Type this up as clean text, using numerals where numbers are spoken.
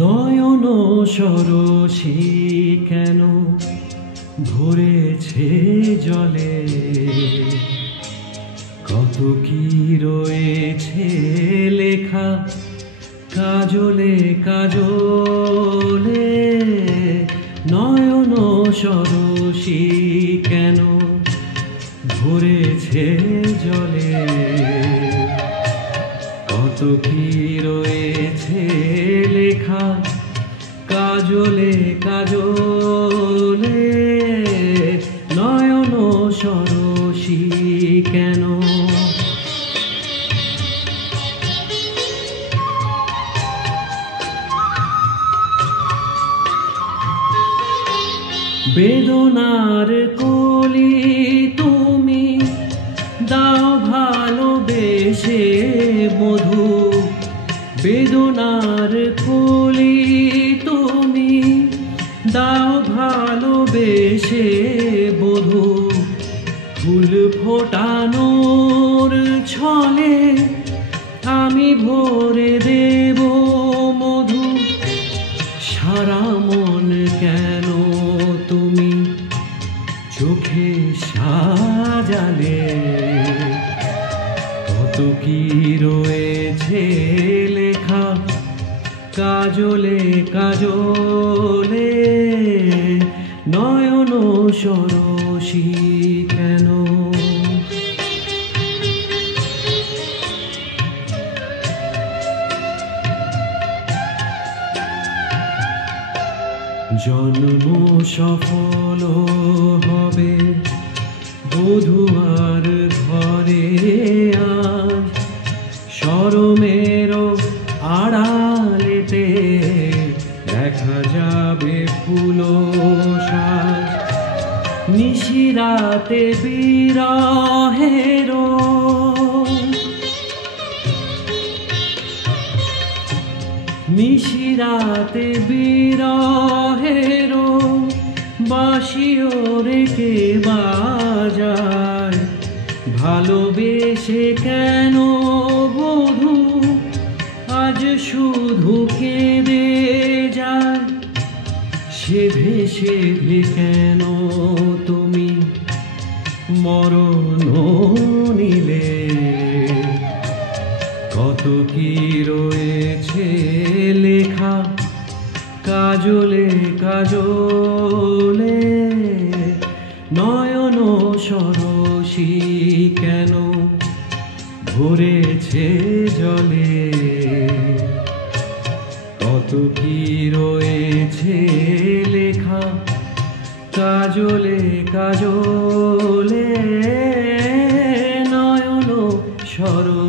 নয়ন সরসী কেন ভরেছে জলে, কত কি রয়েছে লেখা কাজলে কাজলে। নয়ন সরসী কেন ভরেছে জলে, কত কি রয়েছে লেখা কাজলে কাজলে। নয়ন সরসী কেন। বেদনার কলি তুমি দাও ভালোবেসে মধু, বেদনার কলি তুমি দাও ভালোবেসে বধূ। ফুল ফোটানোর ছলে আমি ভরে দেব মধু। সারা মন কেন তুমি চোখে সাজালে, কত কি রয়েছে লেখা কাজলে কাজলে। নয়ন সরসী কেন। জন্ম সফল হবে বধূয়ার ঘরে আজ, শরমের আড়ালেতে দেখা যাবে ফুল সাজ। নিশিরাতে বিরহের নিশিরাতে বিরহের বাঁশিও রেখে বাজায়। ভালোবেসে কেন বধূ আজ শুধু কেঁদে যায়। সেধে সেধে কেন তুমি মরণ নিলে, কত কি রয়েছে লেখা কাজলে কাজলে। নয়ন সরসী কেন ভরেছে জলে, কত কি রয়েছে লেখা কাজলে কাজলে। নয়ন সরসী।